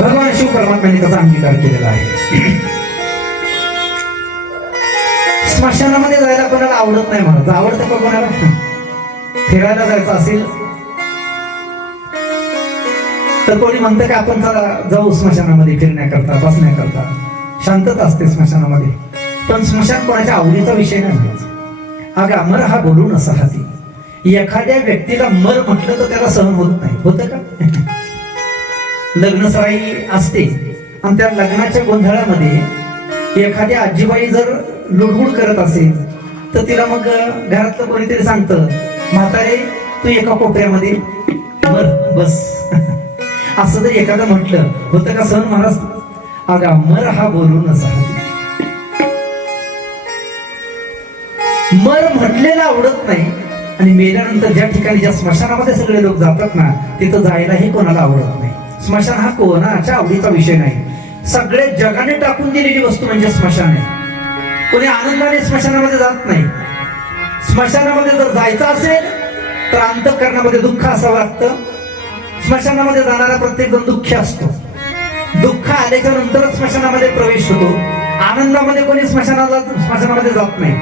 भगवान शिव परमात्म्याने त्याचा अंगीकार केलेला आहे. स्मशानामध्ये जायला कोणाला आवडत नाही, मला आवडतं का कोणाला? फिरायला जायचं असेल तर कोणी म्हणतं की आपण जाऊ स्मशानामध्ये फिरण्याकरता, बसण्याकरता. शांतता असते स्मशानामध्ये, पण स्मशान कोणाच्या आवडीचा विषय नाही. अगं अमर हा बोलून असा हाती. एखाद्या व्यक्तीला मर म्हटलं तर त्याला सहन होत नाही, होतं का? लग्नसराई असते आणि त्या लग्नाच्या गोंधळामध्ये एखादी आजीबाई जर लुडबुड करत असेल तर तिला मग घरातलं कोणीतरी सांगतं, म्हातारे तू एका कोपऱ्यामध्ये मर बस. असं जर एखादं म्हटलं होतं का सहन महाराज? अगा मर हा बोलून असा. मर म्हटलेला आवडत नाही आणि मेल्यानंतर ज्या ठिकाणी ज्या स्मशानामध्ये सगळे लोक जातात ना, तिथं जायलाही कोणाला आवडत नाही. स्मशान हा कोणाच्या आवडीचा विषय नाही. सगळे जगाने टाकून दिलेली वस्तू म्हणजे स्मशान आहे. कोणी आनंदाने स्मशानामध्ये जात नाही. स्मशानामध्ये जर जायचं असेल तर अंतःकरणामध्ये दुःख असावं लागतं. स्मशानामध्ये जाणारा प्रत्येक जण दुःखी असतो. दुःख आल्याच्या नंतरच स्मशानामध्ये प्रवेश होतो. आनंदामध्ये कोणी स्मशानामध्ये जात नाही.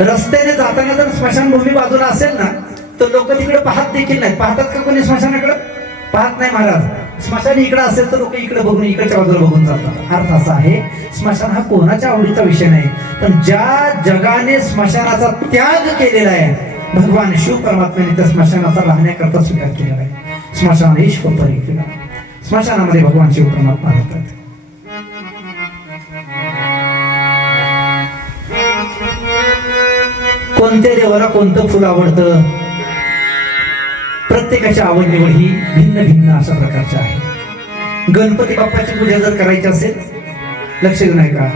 रस्त्याने जाताना जर स्मशानभूमी बाजूला असेल ना तर लोक तिकडे पाहत देखील नाही. पाहतात का कोणी स्मशानाकडे? पाहत नाही महाराज. स्मशान इकडे असेल तर लोक इकडे बघून, इकडच्या बाजूला बघून जातात. अर्थ असा आहे, स्मशान हा कोणाच्या आवडीचा विषय नाही. पण ज्या जगाने स्मशानाचा त्याग केलेला आहे, भगवान शिव परमात्म्याने त्या स्मशानाचा राहण्याकरता स्वीकार केलेला आहे. स्मशान ईश्वर परिक्रमा. स्मशानामध्ये भगवान शिव परमात्मा राहतात. कोणत्या देवाला कोणतं फुल आवडतं? प्रत्येकाची आवड निवड ही भिन्न भिन्न अशा प्रकारची आहे. गणपती बाप्पाची पूजा जर करायची असेल, लक्ष देऊ नाही का,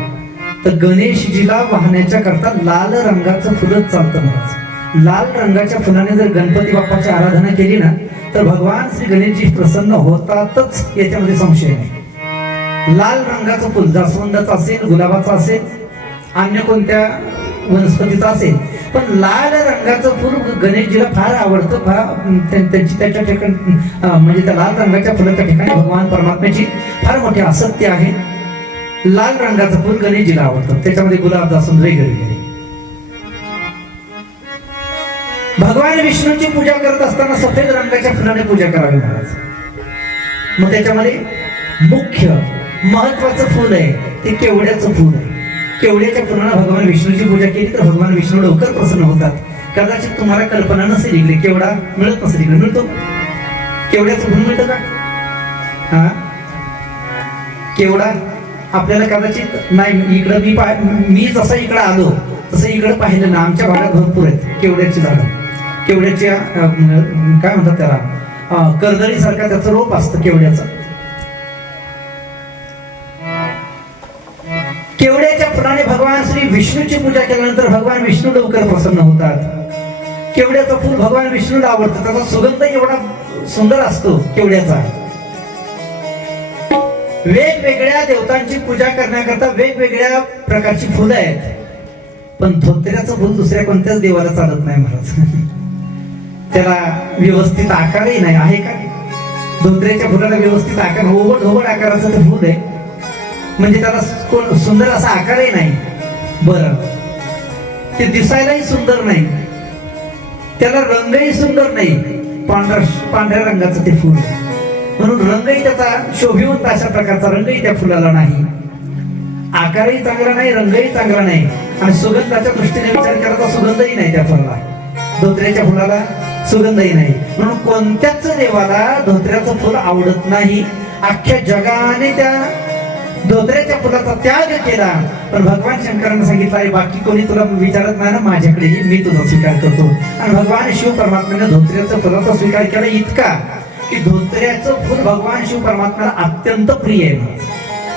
तर गणेशजीला वाहण्याच्या करता लाल रंगाचं फुलच चालतं. महाराज लाल रंगाच्या फुलाने जर गणपती बाप्पाची आराधना केली ना तर भगवान श्री गणेशजी प्रसन्न होतातच, याच्यामध्ये संशय नाही. लाल रंगाचं फुल जास्वंदाचं असेल, गुलाबाचं असेल, अन्य कोणत्या वनस्पतीचं असेल, पण लाल रंगाचं फुल गणेशजीला फार आवडतं. त्याच्या ठिकाणी म्हणजे त्या लाल रंगाच्या फुलाच्या ठिकाणी भगवान परमात्म्याची फार मोठी आसक्ती आहे. लाल रंगाचं फुल गणेशजीला आवडतं. त्याच्यामध्ये गुलाब, जास्वंद वगैरे वगैरे. भगवान विष्णूची पूजा करत असताना सफेद रंगाच्या फुलाने पूजा करावी महाराज. मग त्याच्यामध्ये मुख्य महत्वाचं फुल आहे ते केवड्याचं फुल आहे. केवड्याच्या फुलाने भगवान विष्णूची पूजा केली तर भगवान विष्णू लवकर प्रसन्न होतात. कदाचित तुम्हाला कल्पना नसेल, इकडे केवडा मिळत नसेल. इकडे मिळतो? केवड्याचं फुल मिळतं का? हा, केवडा आपल्याला कदाचित नाही. इकडं मी जसं इकडं आलो तसं इकडं पाहिलं ना, आमच्या भागात भरपूर आहेत केवड्याची झाडं. केवड्याच्या काय म्हणतात त्याला, कर्दळी सारखा त्याचं रोप असतं केवड्याचं. केवड्याच्या फुलाने भगवान श्री विष्णूची पूजा केल्यानंतर भगवान विष्णू लवकर प्रसन्न होतात. केवड्याचं फुल भगवान विष्णूला आवडतं. त्याचा सुगंध एवढा सुंदर असतो केवड्याचा. वेगवेगळ्या देवतांची पूजा करण्याकरता वेगवेगळ्या प्रकारची फुलं आहेत, पण धोत्र्याचं फुल दुसऱ्या कोणत्याच देवाला चालत नाही महाराज. त्याला व्यवस्थित आकारही नाही आहे का? धोत्र्याच्या फुलाला व्यवस्थित आकार, ओबड धोबड आकाराचं ते फुल आहे, म्हणजे त्याला सुंदर असा आकारही नाही. बरं, ते दिसायलाही सुंदर नाही, त्याला रंगही सुंदर नाही. पांढऱ्या रंगाचं ते फुल, म्हणून रंगही त्याचा शोभिवंत अशा प्रकारचा रंगही त्या फुलाला नाही. आकारही चांगला नाही, रंगही चांगला नाही, आणि सुगंधाच्या दृष्टीने विचार केला तर सुगंधही नाही त्या फुलाला. धोत्र्याच्या फुलाला सुगंधही नाही, म्हणून कोणत्याच देवाला धोत्र्याचं फुल आवडत नाही. अख्ख्या जगाने त्या धोत्र्याच्या फुलाचा त्याग केला, पण भगवान शंकरांना सांगितलं आहे बाकी कोणी तुला विचारत नाही ना, माझ्याकडे मी तुझा स्वीकार करतो. आणि भगवान शिव परमात्म्याने धोत्र्याच्या फुलाचा स्वीकार केला इतका की धोत्र्याचं फुल भगवान शिव परमात्म्याला अत्यंत प्रिय आहे.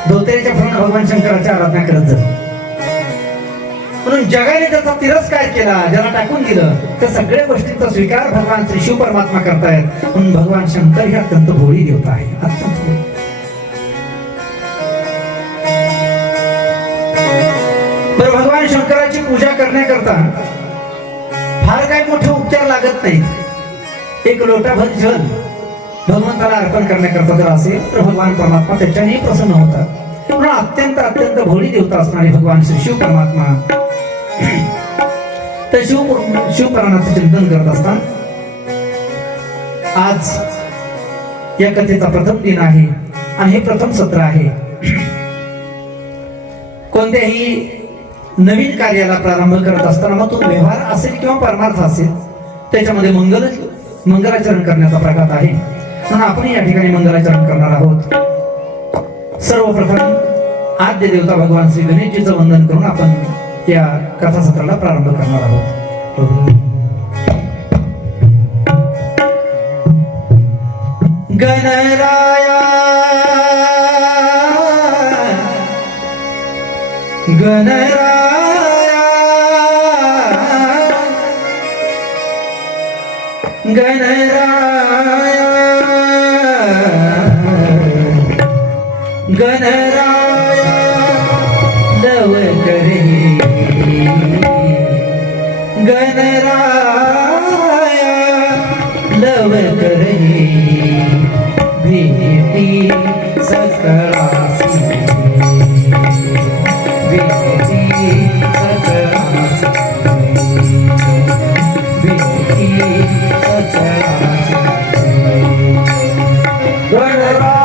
धोत्र्याच्या फुलाने भगवान शंकराची आराधना करत जातो, म्हणून जगाने त्याचा तिरस्कार केला, ज्याला टाकून दिलं, त्या सगळ्या गोष्टींचा स्वीकार भगवान श्री शिव परमात्मा करतायत. म्हणून भगवान शंकर हे अत्यंत भोळी देवता आहे, अत्यंत भोळी. बरं, भगवान शंकराची पूजा करण्याकरता फार काही मोठे उपचार लागत नाहीत. एक लोटाभर जल भगवंताला अर्पण करण्याकरता जर असेल तर भगवान परमात्मा त्याच्यानेही प्रसन्न होतात. म्हणून अत्यंत अत्यंत भोळी देवता असणारे भगवान श्री शिव परमात्मा तर शिवपुराणाचं चिंतन करत असतात. आज या कथेचा प्रथम दिन आहे आणि हे प्रथम सत्र आहे. कोणत्याही नवीन कार्याला प्रारंभ करत असताना मग तो व्यवहार असेल किंवा परमार्थ असेल त्याच्यामध्ये मंगलाचरण करण्याचा प्रघात आहे. म्हणून आपण या ठिकाणी मंगलाचरण करणार आहोत. सर्वप्रथम आद्य देवता भगवान श्री गणेशजीचं वंदन करून आपण या कथासत्राला प्रारंभ करणार आहोत. गणराया गणराया गणराया गणराया लव करे गणराया लव करे भेटी सकळासी भेटी सकळासी भेटी सकळासी गणराया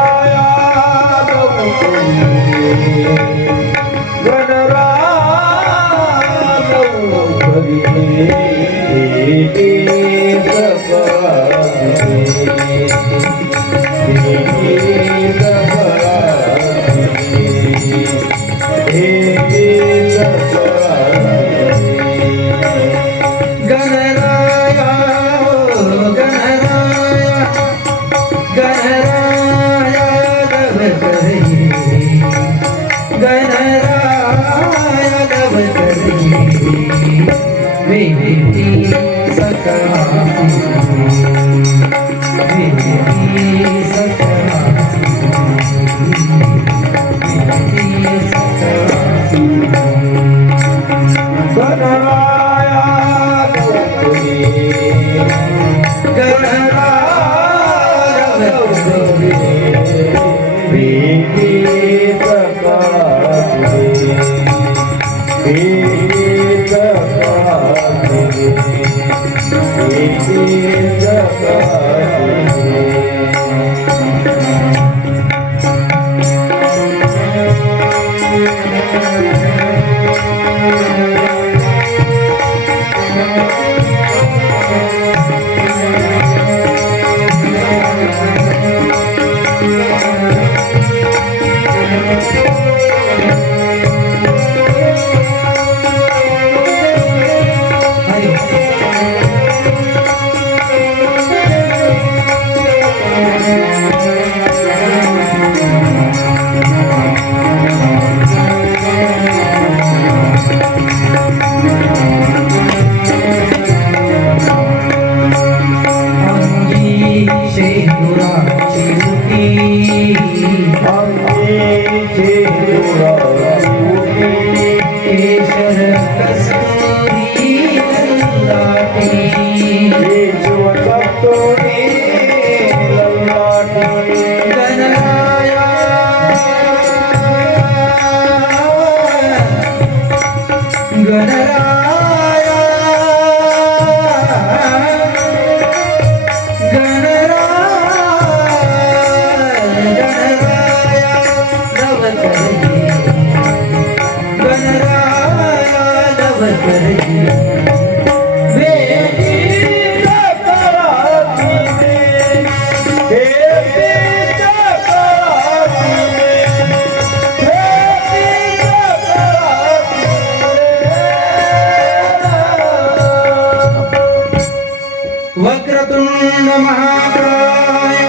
वक्रतुंड महाकाय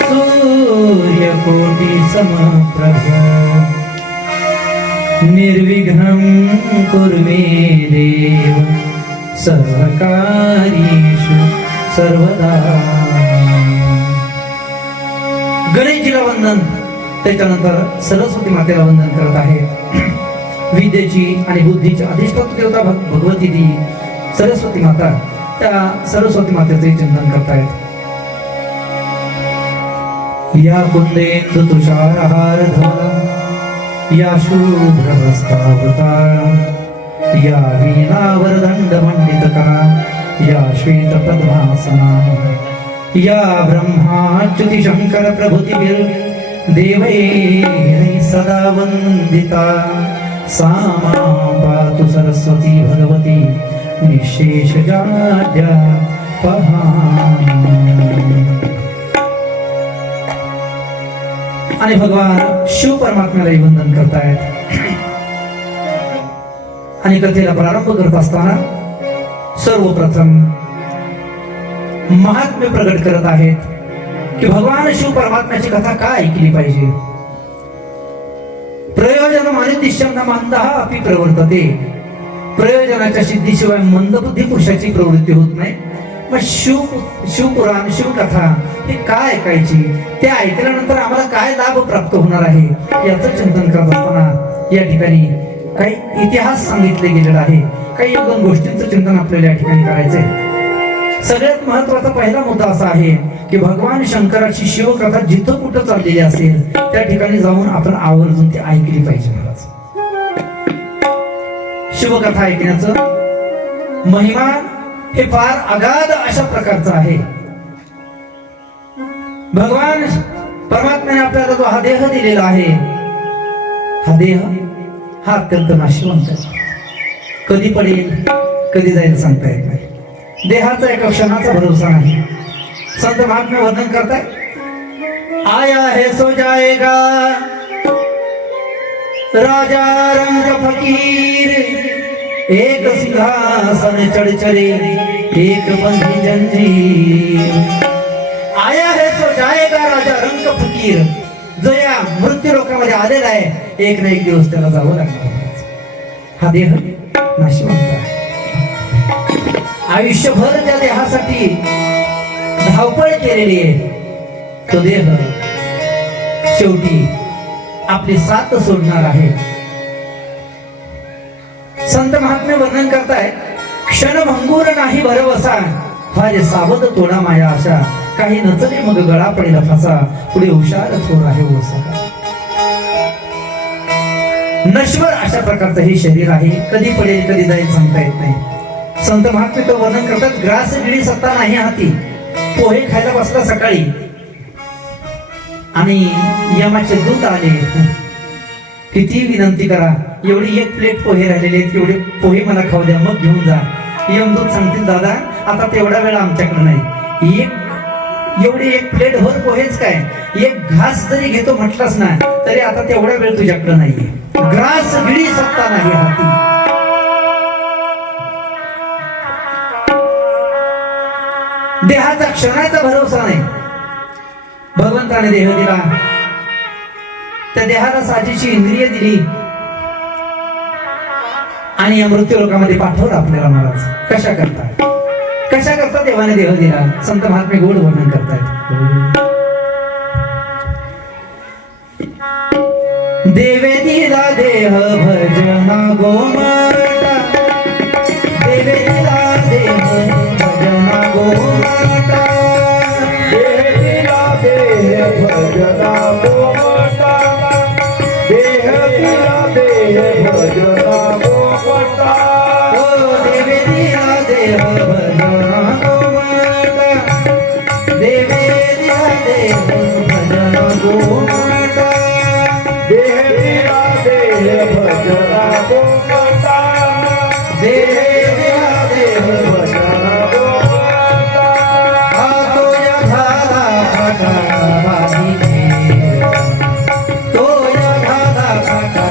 सूर्यकोटि समप्रभ निर्विघ्नं कुरु मे देव सर्वकार्येषु सर्वदा. गणेशजीला वंदन, त्याच्यानंतर सरस्वती मातेला वंदन करत आहे. विद्येची आणि बुद्धीची अधिष्ठात्री देवता भगवती ती सरस्वती माता, त्या सरस्वती मातेचे चिंतन करतायत. या कुंदेंदु तुषारहार धवला या शुभ्रवस्त्रावृता या वीणावरदंड मंडितकरा या श्वेत पद्मासना या ब्रह्माच्युति शंकर प्रभुतिभिर् देवैः सदा वंदिता सा मां पातु सरस्वती भगवती निःशेषजाड्या आणि भगवान शिव परमात्म्यालाही वंदन करतायत आणि कथेला प्रारंभ करत असताना सर्वप्रथम महात्म्य प्रगट करत आहेत की भगवान शिव परमात्म्याची कथा का ऐकली पाहिजे. प्रयोजन मानिदिश्यम न मंदः अपि प्रवर्तते. प्रयोजनाच्या सिद्धीशिवाय मंदबुद्धी पुरुषाची प्रवृत्ती होत नाही. मग शिवपुराण शिवकथा हे काय ऐकायची, ते ऐकल्यानंतर आम्हाला काय लाभ प्राप्त होणार आहे याचं चिंतन करत असताना या ठिकाणी काही इतिहास सांगितले गेलेला आहे. काही एक दोन गोष्टींचं चिंतन आपल्याला या ठिकाणी करायचंय. सगळ्यात महत्वाचा पहिला मुद्दा असा आहे की भगवान शंकराची शिवकथा जिथं कुठं चाललेली असेल त्या ठिकाणी जाऊन आपण आवर्जून ती ऐकली पाहिजे. महाराज, शिवकथा ऐकण्याचं महिमा हे फार अगाध अशा प्रकारचं आहे. भगवान परमात्म्याने आपल्याला जो हा देह दिलेला आहे, हा देह हा अत्यंत नाशवंत आहे. कधी पडेल कधी जाईल सांगता येत नाही. देहाचा एका क्षणाचा भरोसा नाही. संत महात्म्य वर्णन करताय, आया है सो जाएगा राजा रंग फकीर, एक सिंहासन चढ़ चढ़े एक बंधी जंजीर. आया है सो जाएगा राजा रंग फकीर, जो या मृत्यू लोकांमध्ये आलेला आहे, एक ना एक दिवस त्याला जावं लागणार. हा देह नाशवंत आहे. आयुष्यभर त्या देहासाठी धावपळ केलेली आहे, तो देह शेवटी आपली साथ सोडणार आहे. संत महात्मे वर्णन करताय, क्षणभंगूर नाही भरवसा, फार सावध तोडा माया आशा, काही नचले मग गळा पडेल फासा, पुढे हुशार थोर आहे ओसा. नश्वर अशा प्रकारचं हे शरीर आहे, कधी पडेल कधी जाईल सांगता येत नाही. संत महात्मे तो वर्णन करतात, ग्रास गिळी सत्ता नाही हाती, पोहे खायला बसला सकाळी आणि यमाचे दूत आले, किती विनंती करा, एवढी एक प्लेट पोहे राहिलेले आहेत, एवढे पोहे मला खाऊ द्या, मग घेऊन जा. यमदूत सांगतील, दादा आता तेवढा वेळ आमच्याकडे नाही, एवढी एक प्लेट भर पोहेच काय, एक घास जरी घेतो म्हटलास ना तरी आता तेवढा वेळ तुझ्याकडे नाहीये. ग्रास गिळी सत्ता नाही हाती. देहाचा क्षणाचा भरोसा नाही. भगवंताने देह दिला, त्या देहाला साजेशी इंद्रिय दिली आणि या मृत्यू लोकांमध्ये पाठवलं आपल्याला. महाराज, कशा करता देवाने देह दिला. संत महात्मे गोड वर्णन करतायत, देवे दिला देह भजना गोमाता, देवे दिला देह भजना गोमाता, देह दिला देह भजना गोमाता, देह दिला देह भजना गोमाता. देवे दिला देह भजना गोमाता, देवे दिला देह भजना गोमाता, देह दिला देह भजना गोमाता, देह दिला देह भजना गोमाता. तो या झाला फाटा बाजीचे, तो या झाला फाटा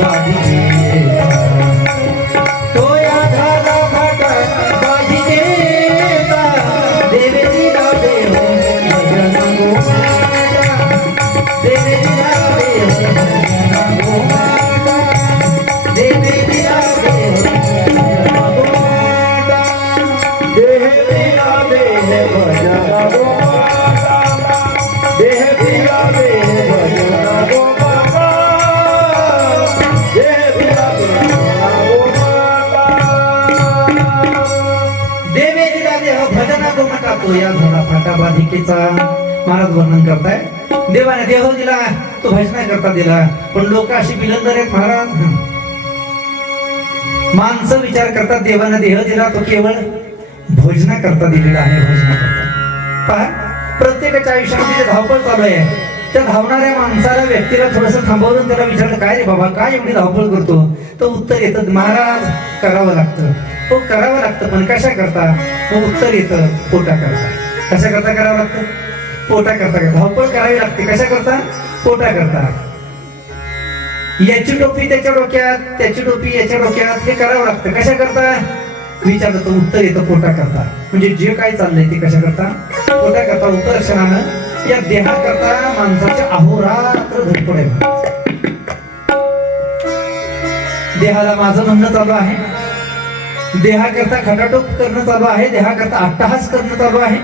बाजीचे, तो या झाला फाटा बाजीचे. देवे दिला देव भजना गोमाता, देवे दिला देव भजना गोमाता, देवे दिला देव भजना गोमाता. देह दिला देह भजना गोमाता, देह दिला देह भजना गोमाता, देह दिला देह गोमाता. देवे दिला देह भजना गोमाता, तो या झाला फाटा बाधिकेचा. महाराज वर्णन करताय, देवाने देह दिला तो भजना करता दिला, पण लोक अशी बिलंदर आहेत महाराज. माणसं विचार करतात देवाने देह दिला तो केवळ भोजना करता दिलेला आहे, भजना करता. पहा, प्रत्येकाच्या आयुष्यामध्ये जे धावपळ चालू आहे त्या धावणाऱ्या माणसाला, व्यक्तीला थोडस थांबवून त्याला विचारलं, काय रे बाबा काय एवढी धावपळ करतो, तो उत्तर येतं, महाराज करावं लागतं. हो करावं लागतं, पण कशा करता? हो उत्तर येतं, पोटा करता. कशा करता करावं लागतं? पोटा करता. धावपळ करावी लागते कशा करता? पोटा करता. याची टोपी त्याच्या डोक्यात, त्याची टोपी याच्या डोक्यात, हे करावं लागतं कशा करता? विचारलं तर उत्तर येतं, पोटा करता. म्हणजे जे काय चाललंय ते कशा करता? पोटा करता. उपरक्षणानं या देहाकरता माणसाच्या अहोरात्र धडपड आहे. देहाला माझं म्हणणं चालू आहे, देहाकरता खटाटोप करणं चालू आहे, देहाकरता अट्टहास करणं चालू आहे.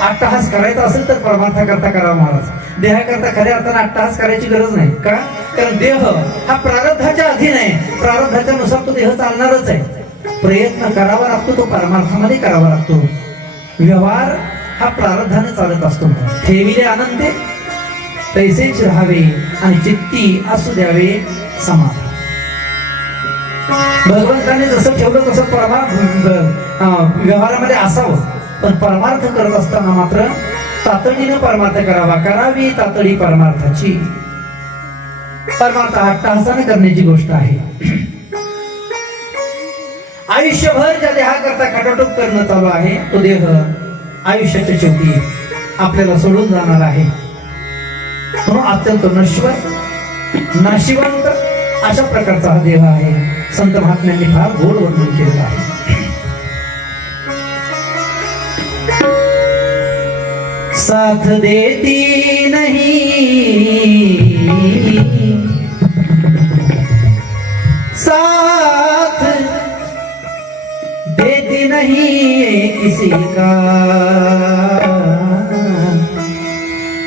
अट्टहास करायचा असेल तर परमार्थाकरता करावा महाराज. देहाकरता खऱ्या अर्थानं अट्टहास करायची गरज नाही. का? कारण देह हा प्रारब्धाच्या अधीन आहे, प्रारब्धाच्या नुसार तो देह चालणारच आहे. प्रयत्न करावा लागतो, तो परमार्थामध्ये करावा लागतो. व्यवहार हा प्रारब्धाने चालत असतो. ठेविले आनंदे तैसेच राहावे आणि चित्ती असू द्यावे समाधान. भगवंताने जसं ठेवलं तसं व्यवहारामध्ये असावं, पण परमार्थ करत असताना मात्र तातडीनं परमार्थ करावा. करावी तातडी परमार्थाची. परमार्थ अट्टहासाने करण्याची गोष्ट आहे. आयुष्यभर ज्या देहाकरता खटाटोप करणं चालू आहे तो देह आयुष्याच्या शेवटी आपल्याला सोडून जाणार आहे. म्हणून अत्यंत नश्वर नाशिवंत अशा प्रकारचा हा देह आहे. संत महात्म्यांनी फार गोड वर्णन केलेलं आहे. साथ देती नहीं, साथ देती नहीं किसी का,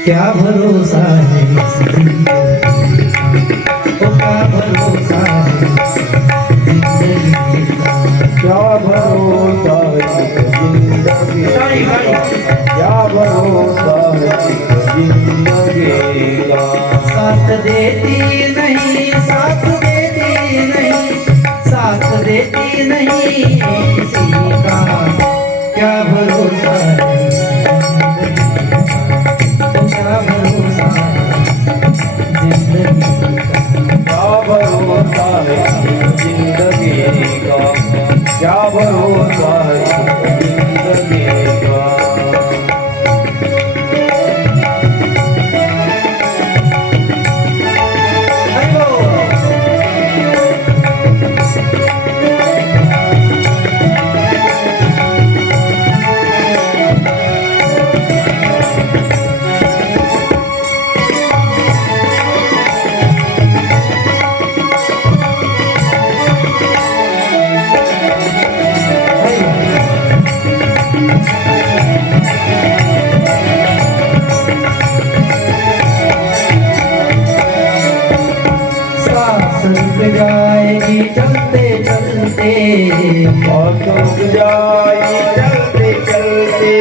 क्या भरोसा है इस जिंदगी का, क्या भरोसा है जिंदगी का, क्या भरोसा है जिंदगी का, क्या भरोसा है जिंदगी का. साथ देती नहीं, साथ देती नहीं, साथ देती नहीं किसी का, क्या भरोसा है क्या भरोसा जिंदगी का, क्या भरोसा है जिंदगी का, क्या भरोसा है जिंदगी का. जाएगी चलते चलते, और तुम जाए चलते चलते,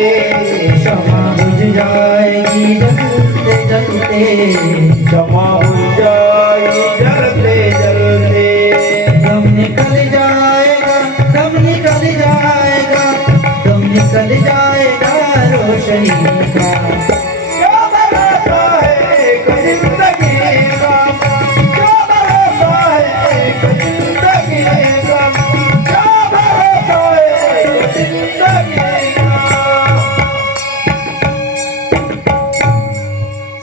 क्षमा बुझ जाएगी जलते जलते, क्षमा हो जाए जलते जलते, दम निकल जाएगा, दम निकल जाएगा, दम निकल जाएगा रोशनी का. क्या भरोसा है एक जिंदगी का, क्या भरोसा है एक जिंदगी का, क्या भरोसा है एक जिंदगी का.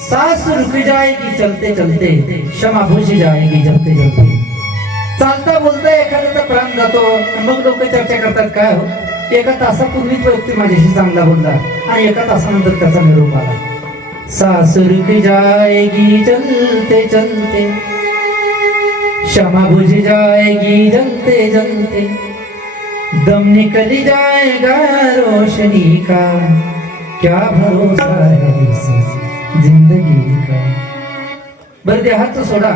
सांस रुक जाएगी चलते चलते, क्षमा बुझ जाएगी जलते जलते. चालता बोलता एखाद्याचा प्राण जातो, मग लोक चर्चा करतात काय हो, एका तासापूर्वी तो व्यक्ती माझ्याशी चांगला बोलला आणि एका तासानंतर त्याचा निरोप आला. सांस रुक जाएगी चलते चलते, क्षमा बुझ जाएगी जलते जलते, दम निकल जाएगा रोशनी का, क्या भरोसा है इस जिंदगी का. बरं देहाचं सोडा,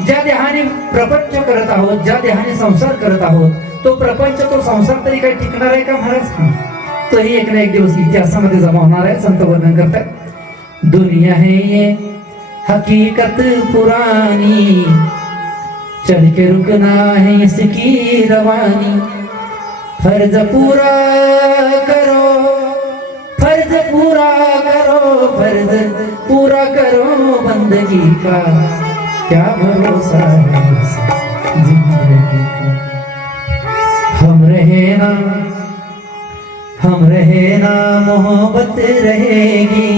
ज्या देहाने प्रपंच करत आहोत, ज्या देहाने संसार करत आहोत, तो प्रपंच तो संसार तरी काही टिकणार आहे का महाराज? तोही एक ना एक दिवस इतिहासामध्ये जमा होणार आहे. संत वर्णन करतात दुनिया है ये हकीकत पुरानी, चल के रुकना है इसकी रवानी। फर्ज पूरा करो, फर्ज पूरा करो, फर्ज पूरा करो बंदगी का, क्या भरोसा है जिंदगी का। हम रहे ना मोहब्बत रहेगी,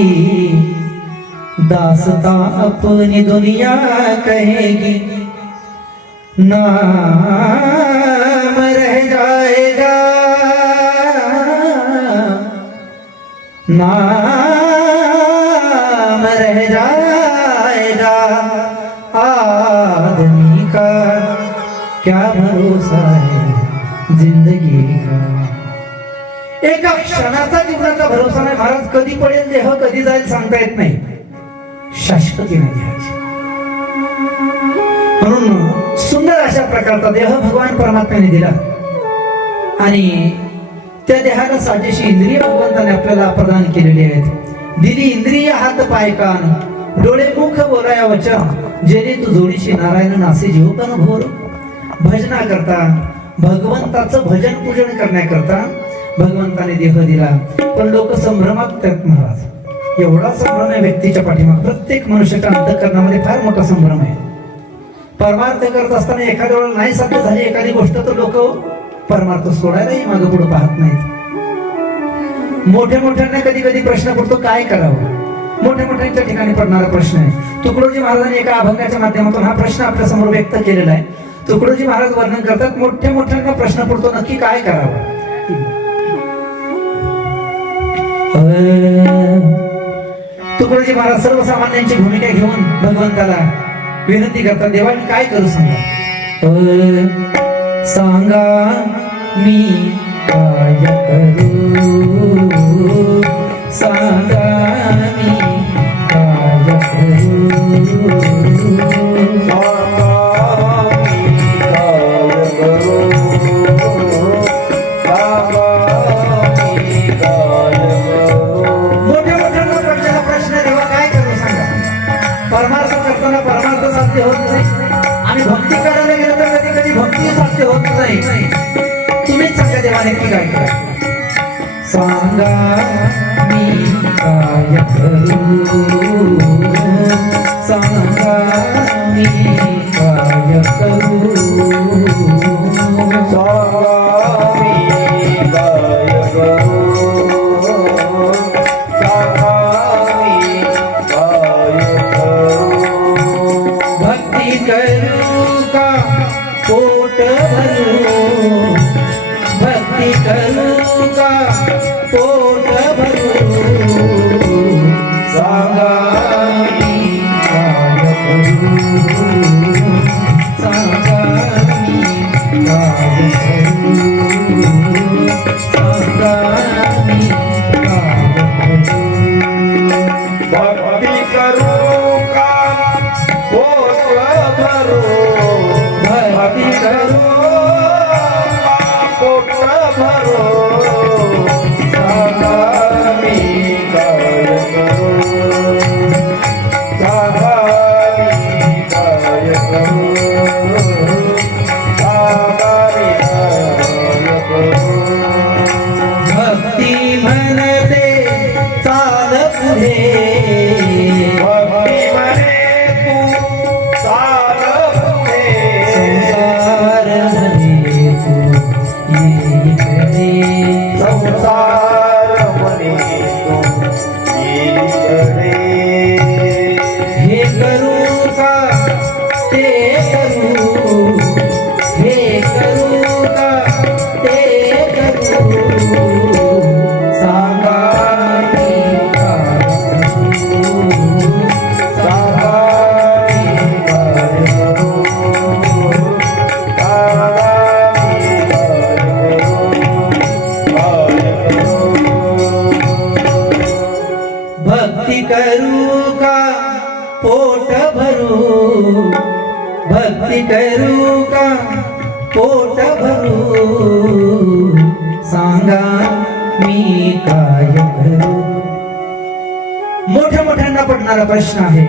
दास्तां अपनी दुनिया कहेगी। नाम रह जाएगा, नाम रह जाएगा, आदमी का क्या भरोसा है जिंदगी का। एका क्षणाचा जीवनाचा भरोसा नाही महाराज, कधी पडेल देह कधी जाईल सांगता येत नाही, शाश्वती नाही देहाची। म्हणून सुंदर अशा प्रकारचा देह भगवान परमात्म्याने दिला आणि त्या देहाला साजेशी इंद्रिय भगवंताने आपल्याला प्रदान केलेली आहेत। दिली इंद्रिय हात पाय कान, डोळे मुख बोलाया वचन, जेणे तू जोडीशी नारायण नासे जीवतन भोर। भजना करता भगवंताचं भजन पूजन करण्याकरता भगवंताने देह दिला, पण लोक संभ्रमात त्यात महाराज। एवढा संभ्रम आहे व्यक्तीच्या पाठीमाग, प्रत्येक मनुष्याच्या अंतःकरणामध्ये फार मोठा संभ्रम आहे। परमार्थ करत असताना एखाद्या वेळेला नाही साध्य झाली एखादी गोष्ट तर लोक परमार्थ सोडायलाही मागे पुढे पाहत नाहीत। मोठ्या मोठ्यांना कधी कधी प्रश्न पडतो काय करावं, मोठ्या मोठ्यांच्या ठिकाणी पडणारा प्रश्न आहे। तुकडोजी महाराजांनी एका अभंगाच्या माध्यमातून हा प्रश्न आपल्या समोर व्यक्त केलेला आहे। तुकडोजी महाराज वर्णन करतात, मोठ्या मोठ्यांना प्रश्न पडतो नक्की काय करावं। तुकडोजी महाराज सर्वसामान्यांची भूमिका घेऊन भगवंताला विनंती करतात, देवाने काय करू सांगा। सांगा मी काय करू, सांगा मी काय करू, भक्ती करायला गेलं तर कधी कधी भक्ती साध्य होत नाही। तुम्हीच सांगा देवाने की काय करा। सांगा मी काय करू, सांगा मी काय करू, सांगा मी काय करू, सांगा मी काय करू। भक्ती करू का पोट भरू, भक्ती करू का पोट भरू, सांगा मी काय करू, सांगा मी काय करू, सांगा मी काय करू। भक्ती करू का पोट भरू, भक्ती करू का पोट भरू, सांगा मी काय करू, सांगा मी काय करू, सांगा मी काय करू। भक्ती म्हणते चाल पुढे, भक्ती म्हणे तू चाल पुढे, संसार म्हणे तू येईकडे, संसार म्हणे तू येईकडे। हे करू का ते करू, हे करू का ते करू, सांगा मी काय करू, सांगा मी काय करू, सांगा मी काय करू, भक्ती करू का पोट भरू, भक्ती करू का पोट भरू, सांगा मी काय करू। मोठ्या मोठ्यांना पडणारा प्रश्न आहे,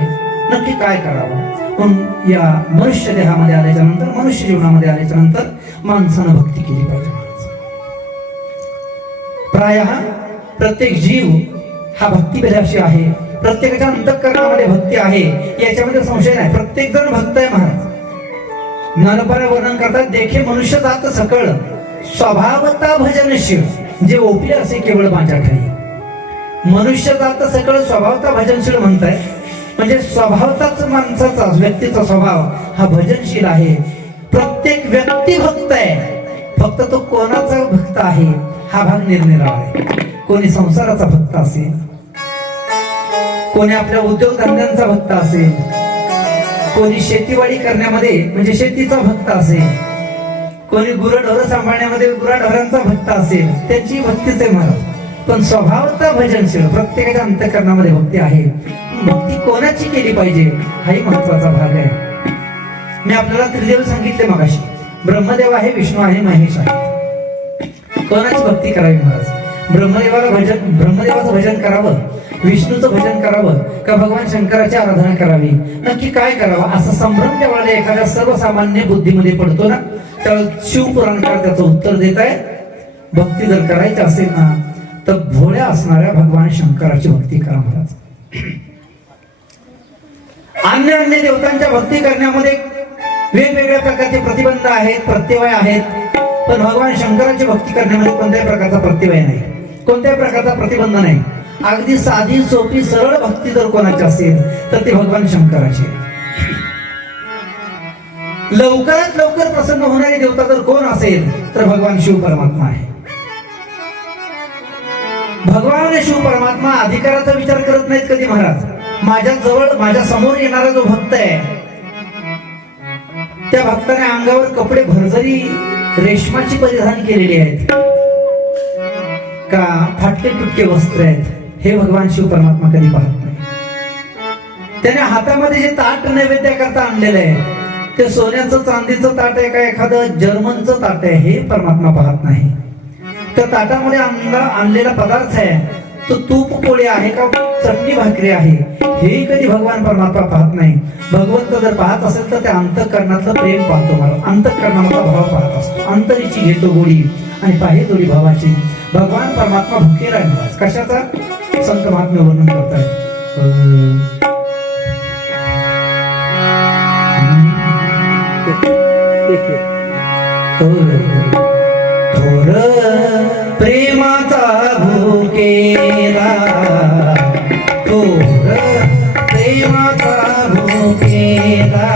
नक्की काय करावं. पण या मनुष्य देहामध्ये आल्याच्या नंतर, मनुष्य जीवनामध्ये आल्याच्या नंतर माणसानं भक्ती केली पाहिजे. प्रायः प्रत्येक जीव हा भक्तिभिलाषी आहे. प्रत्येकाच्या अंतःकरणामध्ये भक्ती आहे, याच्यामध्ये संशय नाही. प्रत्येक जण भक्त आहे. महाराज ज्ञानोबा वर्णन करतात, देखे मनुष्य जात सकळ स्वभावता भजनशील, जे ओपले असे केवळ माझ्या ठाई. मनुष्य जात सकळ स्वभावता भजनशील म्हणताय, म्हणजे स्वभावताच माणसाचा, व्यक्तीचा स्वभाव हा भजनशील आहे. प्रत्येक व्यक्ती भक्त आहे, फक्त तो कोणाचा भक्त आहे हा भाग निरनिराळा आहे. कोणी संसाराचा भक्त असेल, कोणी आपल्या उद्योगधंद्यांचा भक्त असेल, कोणी शेतीवाडी करण्यामध्ये म्हणजे शेतीचा भक्त असेल, कोणी गुरढोरं सांभाळण्यामध्ये गुराढोरांचा भक्त असेल, त्याची भक्तीच आहे महाराज. पण स्वभावता भजनशील, प्रत्येकाच्या अंतःकरणामध्ये भक्ती आहे. भक्ती कोणाची केली पाहिजे हाही महत्वाचा भाग आहे. मी आपल्याला त्रिदेव सांगितले मगाशी, ब्रह्मदेव आहे, विष्णू आहे, महेश आहे. कोणाची भक्ती करावी महाराज? ब्रह्मदेवाचं भजन करावं, विष्णूचं भजन करावं, का भगवान शंकराची आराधना करावी? नक्की काय करावं असा संभ्रम ज्यावेळेला एखाद्या सर्वसामान्य बुद्धीमध्ये पडतो ना, तर शिवपुराणकार त्याचं उत्तर देत आहे, भक्ती जर करायची असेल ना तर भोळ्या असणाऱ्या भगवान शंकराची भक्ती करा महाराज. अन्य अन्य देवतांच्या भक्ती करण्यामध्ये वेगवेगळ्या प्रकारचे प्रतिबंध आहेत, प्रत्यय आहेत. पण भगवान शंकराची भक्ती करण्यामध्ये कोणत्याही प्रकारचा प्रत्यय नाही, कोणत्याही प्रकारचा प्रतिबंध नाही. अगदी साधी सोपी सरळ भक्ती जर कोणाची असेल तर ती भगवान शंकराची. लवकरात लवकर प्रसन्न होणारी देवता जर कोण असेल तर भगवान शिव परमात्मा आहे. भगवान शिव परमात्मा अधिकाराचा विचार करत नाहीत कधी महाराज. माझ्या जवळ, माझ्या समोर येणारा जो भक्त आहे, त्या भक्ताने अंगावर कपडे भरजरी रेशमाची परिधान केलेली आहेत का फाटके तुटके वस्त्र आहेत, हे भगवान शिव परमात्मा कधी पाहत नाही. त्याने हातामध्ये जे ताट नैवेद्य करता आणलेलं आहे, ते सोन्याचं चांदीचं ताट आहे का एखादं जर्मनचं ताट आहे, हे परमात्मा पाहत नाही. त्या ताटामध्ये आणलेला पदार्थ आहे तो तूप पोळी आहे का चटणी भाकरी आहे, हेही कधी भगवान परमात्मा पाहत नाही. भगवंत जर पाहत असेल तर त्या अंतःकरणातलं प्रेम पाहतो मला, अंतःकरणातला भाव पाहत असतो. अंतरीची घेतो गोडी आणि पाहे दोरी भावाची. भगवान परमात्मा भुकेला आहे. कशाचा? संत महात्म्य वर्णन करतायत. थोर प्रेमाचा भुकेला, थोर प्रेमाचा भुकेला,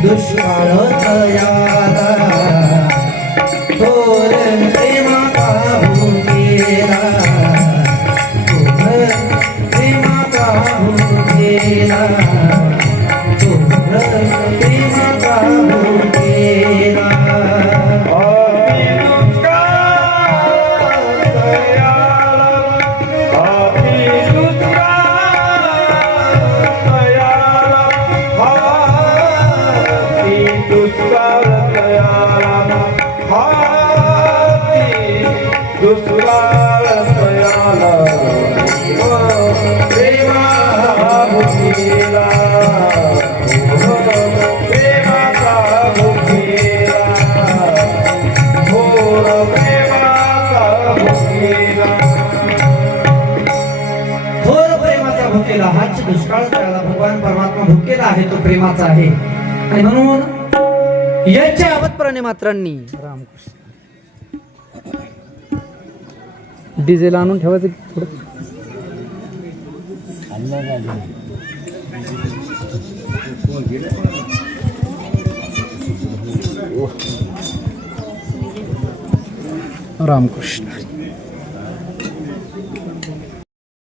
दुष्काळ तयाला, थोर प्रेमाचा भुकेला, थोर प्रेमाचा भुकेला, थोर प्रेमाचा भुकेला. हाच दुष्काळ त्याला भगवान परमात्मा भुकेला आहे, तो प्रेमाचा आहे. आणि म्हणून याच्या आपत्प्राणे मात्रांनी रामकृष्ण डीजेला आणून ठेवायचं की थोडं. रामकृष्ण.